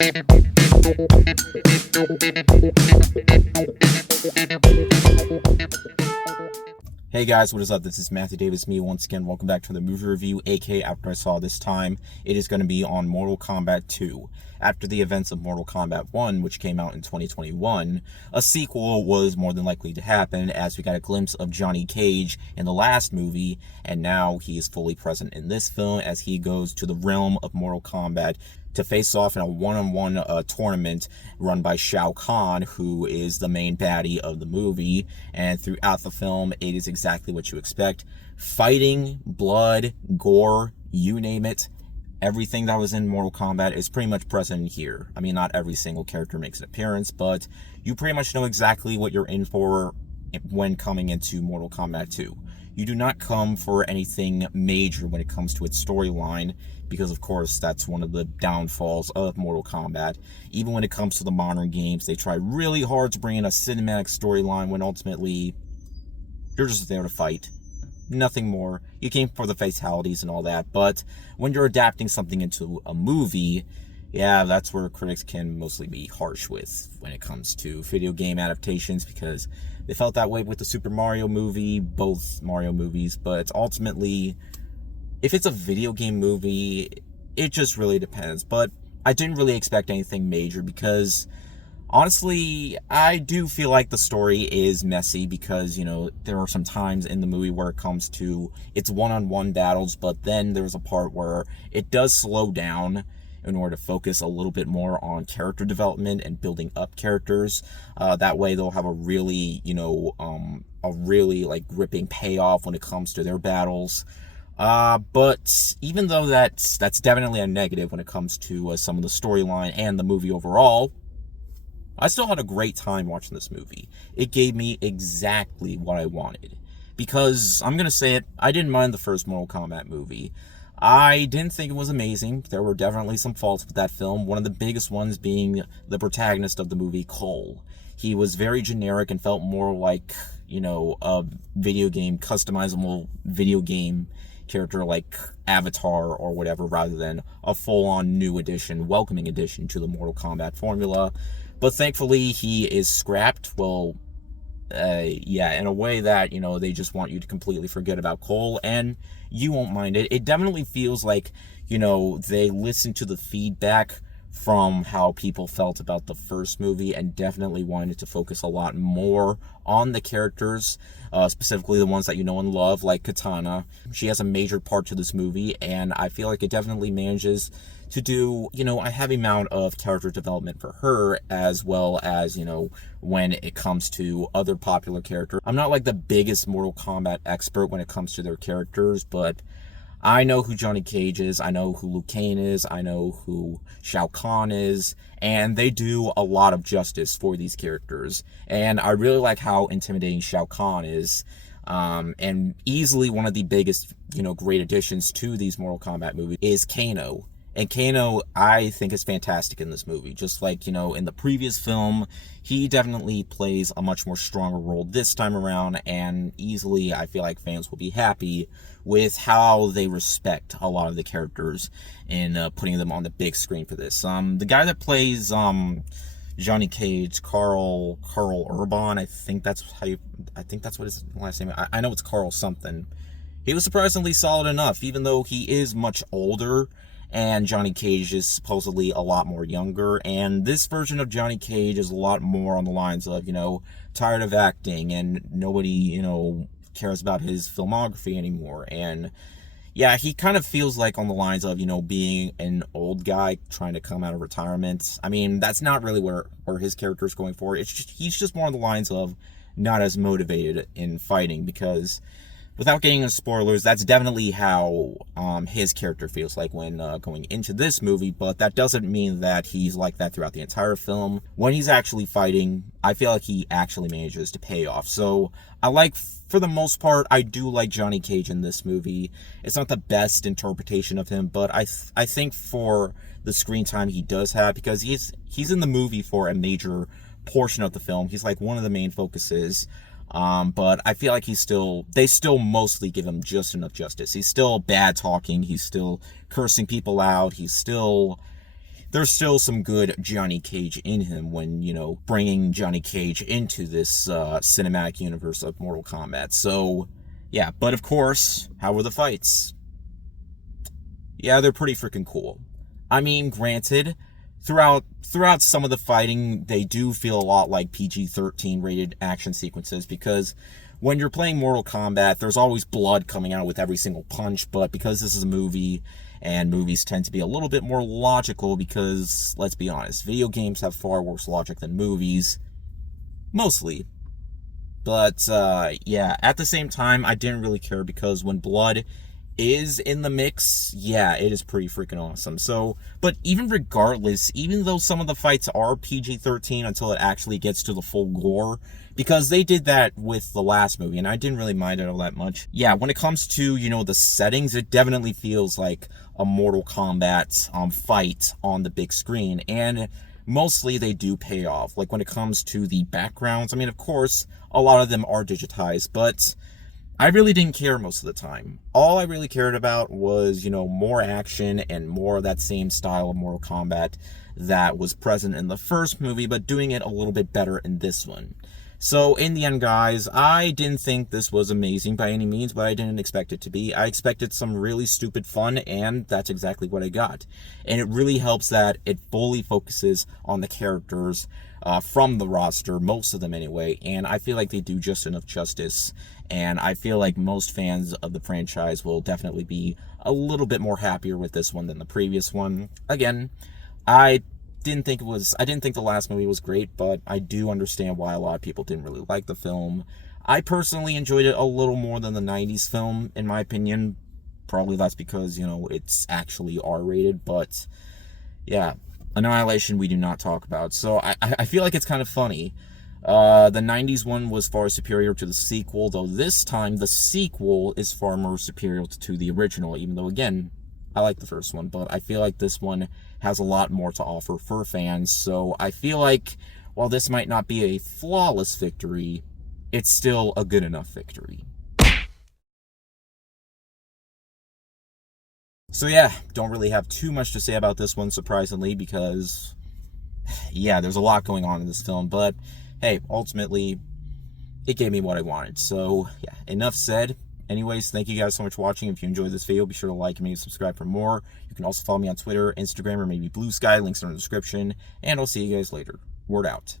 Hey guys, what is up? This is Matthew Davis, me once again. Welcome back to the movie review, aka after I saw this time, it is going to be on Mortal Kombat 2. After the events of Mortal Kombat 1, which came out in 2021, a sequel was more than likely to happen as we got a glimpse of Johnny Cage in the last movie, and now he is fully present in this film as he goes to the realm of Mortal Kombat to face off in a one-on-one tournament run by Shao Kahn, who is the main baddie of the movie. And throughout the film, it is exactly what you expect. Fighting, blood, gore, you name it. Everything that was in Mortal Kombat is pretty much present here. I mean, not every single character makes an appearance, but you pretty much know exactly what you're in for when coming into Mortal Kombat 2. You do not come for anything major when it comes to its storyline, because of course that's one of the downfalls of Mortal Kombat. Even when it comes to the modern games, they try really hard to bring in a cinematic storyline when ultimately you're just there to fight. Nothing more. You came for the fatalities and all that, but when you're adapting something into a movie, yeah, that's where critics can mostly be harsh with when it comes to video game adaptations, because they felt that way with the Super Mario movie, both Mario movies, but ultimately, if it's a video game movie, it just really depends. But I didn't really expect anything major because, honestly, I do feel like the story is messy because, you know, there are some times in the movie where it comes to its one-on-one battles, but then there's a part where it does slow down in order to focus a little bit more on character development and building up characters. That way they'll have a really, like gripping payoff when it comes to their battles. But even though that's definitely a negative when it comes to some of the storyline and the movie overall, I still had a great time watching this movie. It gave me exactly what I wanted. Because, I'm gonna say it, I didn't mind the first Mortal Kombat movie. I didn't think it was amazing. There were definitely some faults with that film, one of the biggest ones being the protagonist of the movie, Cole. He was very generic and felt more like, a video game, customizable video game character like Avatar or whatever, rather than a full-on new addition, welcoming addition to the Mortal Kombat formula. But thankfully, he is scrapped. Well, in a way that, they just want you to completely forget about Cole, and you won't mind it. It definitely feels like, they listened to the feedback from how people felt about the first movie and definitely wanted to focus a lot more on the characters, specifically the ones that you know and love, like Katana. She has a major part to this movie, and I feel like it definitely manages to do, a heavy amount of character development for her, as well as, when it comes to other popular characters. I'm not like the biggest Mortal Kombat expert when it comes to their characters, but I know who Johnny Cage is, I know who Liu Kang is, I know who Shao Kahn is, and they do a lot of justice for these characters. And I really like how intimidating Shao Kahn is. And easily one of the biggest, great additions to these Mortal Kombat movies is Kano. And Kano, I think, is fantastic in this movie. Just like, in the previous film, he definitely plays a much more stronger role this time around, and easily I feel like fans will be happy with how they respect a lot of the characters in putting them on the big screen for this. The guy that plays Johnny Cage, Carl Urban, I think that's what his last name is. I know it's Carl something. He was surprisingly solid enough, even though he is much older. And Johnny Cage is supposedly a lot more younger, and this version of Johnny Cage is a lot more on the lines of, tired of acting, and nobody, cares about his filmography anymore. And yeah, he kind of feels like on the lines of, being an old guy trying to come out of retirement. I mean, that's not really where his character is going for. He's just more on the lines of not as motivated in fighting, because without getting into spoilers, that's definitely how his character feels like when going into this movie, but that doesn't mean that he's like that throughout the entire film. When he's actually fighting, I feel like he actually manages to pay off. So for the most part, I do like Johnny Cage in this movie. It's not the best interpretation of him, but I think for the screen time he does have, because he's in the movie for a major portion of the film. He's like one of the main focuses. But I feel like they still mostly give him just enough justice. He's still bad talking, he's still cursing people out, he's still there's still some good Johnny Cage in him when, you know, bringing Johnny Cage into this cinematic universe of Mortal Kombat. So, yeah, but of course, how were the fights? Yeah, they're pretty freaking cool. I mean, granted, throughout some of the fighting, they do feel a lot like PG-13 rated action sequences, because when you're playing Mortal Kombat, there's always blood coming out with every single punch, but because this is a movie, and movies tend to be a little bit more logical, because, let's be honest, video games have far worse logic than movies, mostly. But, yeah, at the same time, I didn't really care, because when blood is in the mix, yeah, it is pretty freaking awesome. So, but even regardless, even though some of the fights are PG-13 until it actually gets to the full gore, because they did that with the last movie, and I didn't really mind it all that much. Yeah, when it comes to, you know, the settings, it definitely feels like a Mortal Kombat fight on the big screen, and mostly they do pay off. Like, when it comes to the backgrounds, I mean, of course, a lot of them are digitized, but I really didn't care most of the time. All I really cared about was, you know, more action and more of that same style of Mortal Kombat that was present in the first movie, but doing it a little bit better in this one. So, in the end, guys, I didn't think this was amazing by any means, but I didn't expect it to be. I expected some really stupid fun, and that's exactly what I got. And it really helps that it fully focuses on the characters from the roster, most of them anyway, and I feel like they do just enough justice. And I feel like most fans of the franchise will definitely be a little bit more happier with this one than the previous one. Again, I didn't think the last movie was great, but I do understand why a lot of people didn't really like the film. I personally enjoyed it a little more than the 90s film, in my opinion. Probably that's because, you know, it's actually R-rated, but yeah, Annihilation we do not talk about. So I feel like it's kind of funny. The 90s one was far superior to the sequel, though this time the sequel is far more superior to the original, even though, again, I like the first one, but I feel like this one has a lot more to offer for fans, so I feel like while this might not be a flawless victory, it's still a good enough victory. So yeah, don't really have too much to say about this one, surprisingly, because, yeah, there's a lot going on in this film, but hey, ultimately, it gave me what I wanted. So yeah, enough said. Anyways, thank you guys so much for watching. If you enjoyed this video, be sure to like and maybe subscribe for more. You can also follow me on Twitter, Instagram, or maybe Blue Sky. Links are in the description. And I'll see you guys later. Word out.